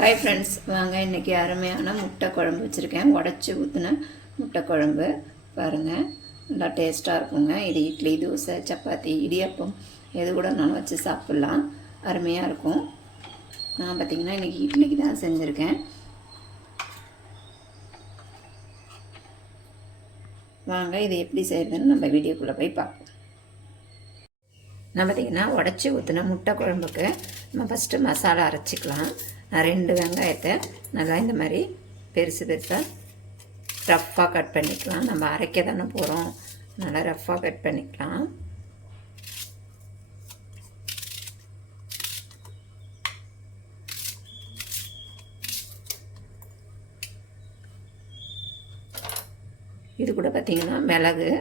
Hi friends, வாங்க இன்றைக்கி அருமையான முட்டை குழம்பு வச்சுருக்கேன். உடச்சி ஊற்றின முட்டை குழம்பு பாருங்கள், நல்லா டேஸ்ட்டாக இருக்குங்க. இது இட்லி, தோசை, சப்பாத்தி, இடியாப்பம் எது கூட நான் வச்சு சாப்பிட்லாம். அருமையாக இருக்கும். நான் பார்த்திங்கன்னா இன்றைக்கி இட்லிக்கு தான் செஞ்சுருக்கேன். வாங்க இது எப்படி செய்கிறதுன்னு நம்ம வீடியோக்குள்ளே போய் பார்ப்போம். நான் பார்த்திங்கன்னா உடச்சி ஊற்றின முட்டை குழம்புக்கு நம்ம ஃபஸ்ட்டு மசாலா அரைச்சிக்கலாம். நான் 2 வெங்காயத்தை நல்லா இந்த மாதிரி பெருசு பெருசாக ரஃப்பாக கட் பண்ணிக்கலாம். நம்ம அரைக்க தானே போகிறோம், நல்லா ரஃப்பாக கட் பண்ணிக்கலாம். இது கூட பார்த்திங்கன்னா மிளகு,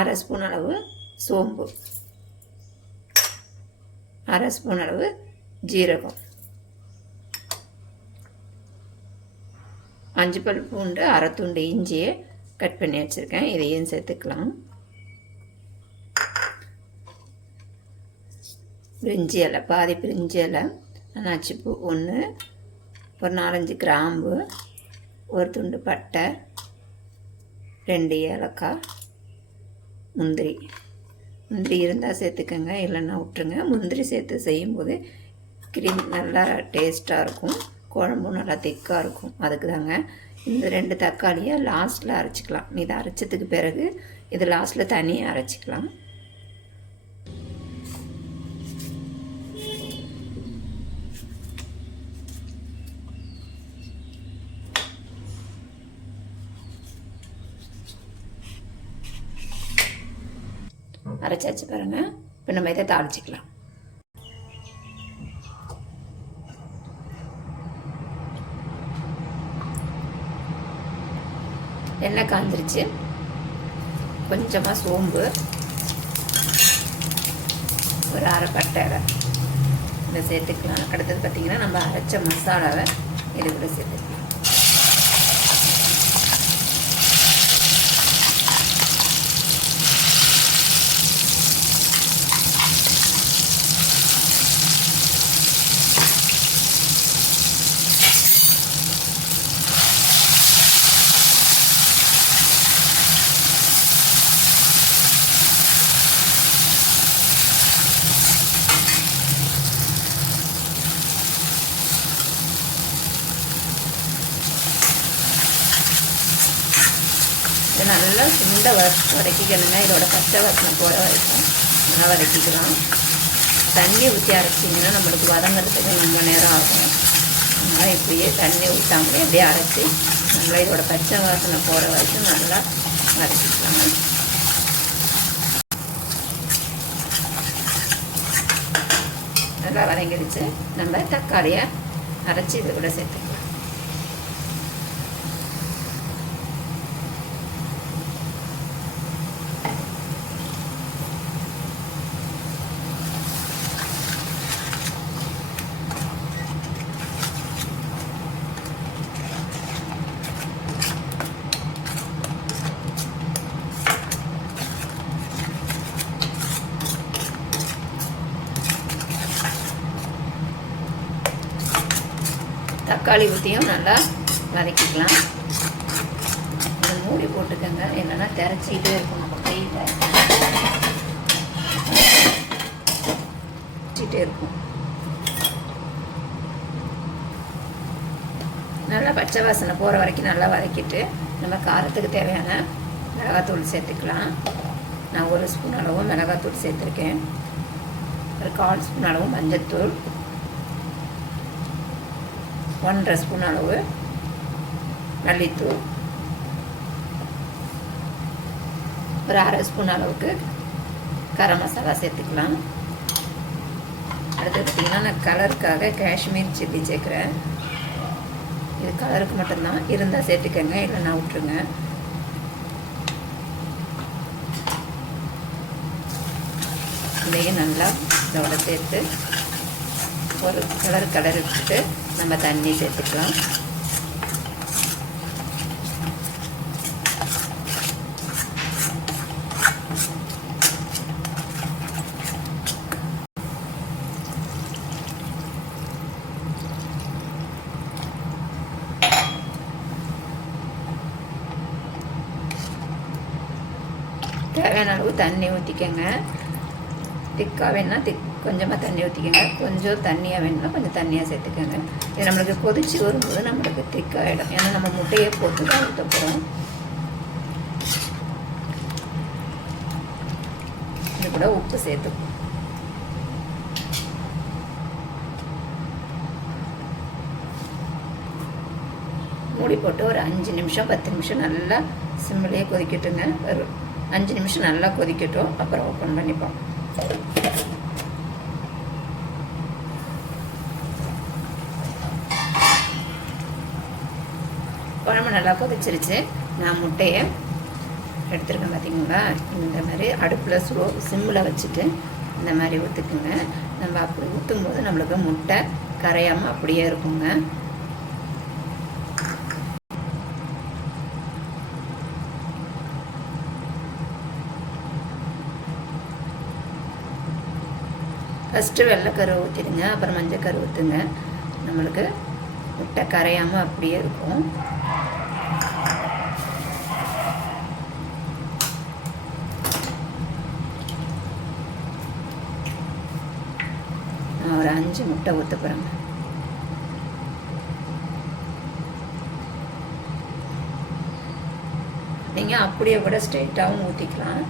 அரை ஸ்பூன் அளவு சோம்பு, அரை ஸ்பூன் அளவு ஜீரகம், 5 பல் பூண்டு, அரை துண்டு இஞ்சியை கட் பண்ணி வச்சுருக்கேன். இதையும் சேர்த்துக்கலாம். பிரிஞ்சி இலை, பாதி பிரிஞ்சி இலை, அன்னாச்சிப்பூ 1, ஒரு 4-5 கிராம்பு, ஒரு துண்டு பட்டை, 2 ஏலக்காய், முந்திரி இருந்தால் சேர்த்துக்கோங்க, இல்லைன்னா விட்டுருங்க. முந்திரி சேர்த்து செய்யும்போது கிரீம் நல்லா டேஸ்ட்டாக இருக்கும், குழம்பும் நல்லா திக்காக இருக்கும். அதுக்கு தாங்க. இந்த 2 தக்காளியை லாஸ்ட்டில் அரைச்சிக்கலாம். இதை அரைச்சதுக்கு பிறகு இது லாஸ்ட்டில் தனியாக அரைச்சிக்கலாம். அரைச்சாச்சு பாருங்கள். இப்போ நம்ம இதை தாளிச்சிக்கலாம். எண்ணெய் காஞ்சிருச்சு. கொஞ்சமாக சோம்பு, ஒரு அரை பட்டை இதை சேர்த்துக்கலாம். அடுத்தது பார்த்திங்கன்னா நம்ம அரைச்ச மசாலாவை இது கூட சேர்த்துக்கலாம். நல்லா சுண்ட வதக்கிக்கணுங்க. இதோட பச்சை வாசனை போட வரைக்கும் நல்லா வதக்கிக்கலாம். தண்ணி ஊற்றி அரைச்சிங்கன்னா நம்மளுக்கு வதங்கிறதுக்கு ரொம்ப நேரம் ஆகும். அதனால் இப்படியே தண்ணி ஊற்றாமலே அப்படியே அரைச்சி நல்லா இதோட பச்சை வாசனை போகிற வரைக்கும் நல்லா வதக்கிக்கலாம். நல்லா வதங்கிடுச்சு. நம்ம தக்காளியை அரைச்சி இது கூட சேர்த்துக்கலாம். தக்காளி ஊற்றியும் நல்லா வதக்கிக்கலாம். அது மூடி போட்டுக்கோங்க, இல்லைன்னா திரைச்சிக்கிட்டே இருக்கும். நம்ம கையில் வச்சுட்டே இருக்கும். நல்லா பச்சை வாசனை போகிற வரைக்கும் நல்லா வதக்கிட்டு நம்ம காரத்துக்கு தேவையான மிளகாத்தூள் சேர்த்துக்கலாம். நான் 1 ஸ்பூன் அளவு மிளகாத்தூள் சேர்த்துருக்கேன். ஒரு 1/4 ஸ்பூன் அளவு மஞ்சத்தூள், 1/2 ஸ்பூன் அளவு மல்லித்தூள், ஒரு 1/2 ஸ்பூன் அளவுக்கு கரம் மசாலா சேர்த்துக்கலாம். அடுத்து பார்த்திங்கன்னா நான் கலருக்காக காஷ்மீர் சில்லி சேர்க்குறேன். இது கலருக்கு மட்டும்தான், இருந்தால் சேர்த்துக்கங்க, இல்லைன்னா விட்டுருங்க. இதையும் நல்லா இதோட சேர்த்து ஒரு கலர் எடுத்துட்டு நம்ம தண்ணி சேர்த்துக்கலாம். தேவையான அளவு தண்ணி ஊற்றிக்கங்க. திக்காக வேணுன்னா கொஞ்சமாக தண்ணி ஊற்றிக்கங்க. கொஞ்சம் தண்ணியாக வேணும்னா கொஞ்சம் தண்ணியாக சேர்த்துக்கோங்க. இது நம்மளுக்கு கொதிச்சு வரும்போது நம்மளுக்கு திக்காகிடும். ஏன்னா நம்ம முட்டையை போட்டு தான் ஊற்ற போகிறோம். இது கூட உப்பு சேர்த்துக்கும். மூடி போட்டு ஒரு 5 நிமிஷம் 10 நிமிஷம் நல்லா சிம்மிலேயே கொதிக்கட்டுங்க. ஒரு 5 நிமிஷம் நல்லா கொதிக்கட்டும். அப்புறம் ஓப்பன் பண்ணிப்போம். குழம்பு நல்லா கொதிச்சிருச்சு. நான் முட்டையை எடுத்துருக்கேன் பார்த்தீங்களா. இந்த மாதிரி அடுப்பில் சிம்மில் வச்சுட்டு இந்த மாதிரி ஊற்றுக்குங்க. நம்ம அப்படி ஊற்றும் போது நம்மளுக்கு முட்டை கரையாமல் அப்படியே இருக்குங்க. ஃபஸ்ட்டு வெள்ளைக்கரு ஊற்றிடுங்க. அப்புறம் மஞ்சள் கரு ஊற்றுங்க. நம்மளுக்கு முட்டை கரையாமல் அப்படியே இருக்கும். நான் ஒரு 5 முட்டை ஊற்ற போகிறேங்க. நீங்கள் அப்படியே கூட ஸ்ட்ரெயிட்டாகவும் ஊற்றிக்கலாம்.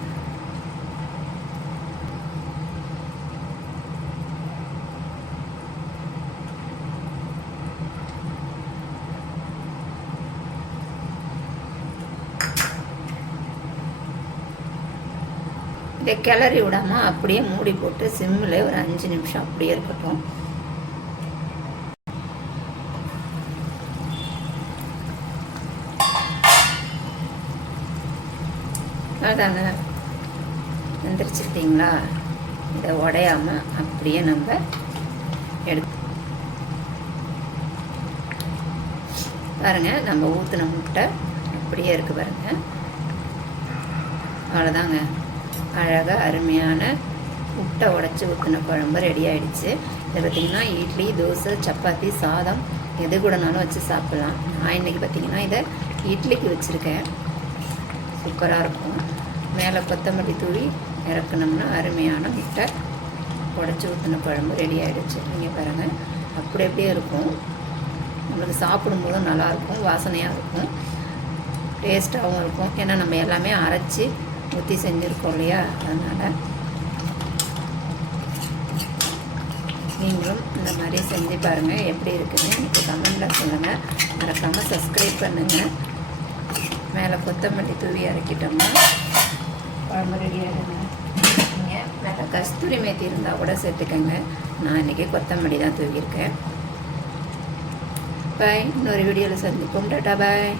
இதை கிளறி விடாமல் அப்படியே மூடி போட்டு சிம்மில் ஒரு 5 நிமிஷம் அப்படியே இருக்கட்டும். அதாங்க வெந்துருச்சுக்கிட்டிங்களா. இதை உடையாமல் அப்படியே நம்ம எடுத்து பாருங்கள். நம்ம ஊற்றின முட்டை அப்படியே இருக்குது பாருங்கள். அவ்வளோதாங்க. அழகாக அருமையான முட்டை உடச்சி ஊற்றின குழம்பு ரெடி ஆகிடுச்சு. இதை பார்த்திங்கன்னா இட்லி, தோசை, சப்பாத்தி, சாதம் எது கூடனாலும் வச்சு சாப்பிட்லாம். நான் இன்றைக்கி பார்த்திங்கன்னா இதை இட்லிக்கு வச்சுருக்கேன். சூப்பராக இருக்கும். மேலே கொத்தமல்லி தூவி இறக்குனோம்னா அருமையான முட்டை உடச்சி ஊற்றின குழம்பு ரெடி ஆகிடுச்சு. நீங்கள் பாருங்கள் அப்படியே இருக்கும். நம்மளுக்கு சாப்பிடும்போதும் நல்லாயிருக்கும், வாசனையாக இருக்கும், டேஸ்ட்டாகவும் இருக்கும். ஏன்னா நம்ம எல்லாமே அரைச்சி ஊற்றி செஞ்சுருக்கோம் இல்லையா. அதனால் நீங்களும் இந்த மாதிரி செஞ்சு பாருங்கள். எப்படி இருக்குதுன்னு எனக்கு கமெண்டில் சொல்லுங்கள். மறக்காமல் சப்ஸ்கிரைப் பண்ணுங்கள். மேலே கொத்தமல்லி தூவி இறக்கிட்டோம்னா குழம்பு ரெடி ஆகிடுங்க. நீங்கள் மேலே கஸ்தூரி மேத்தி இருந்தால் கூட சேர்த்துக்கங்க. நான் இன்றைக்கி கொத்தமல்லி தான் தூவியிருக்கேன். பாய். இன்னொரு வீடியோவில் சந்திப்போம். டாடா பாய்.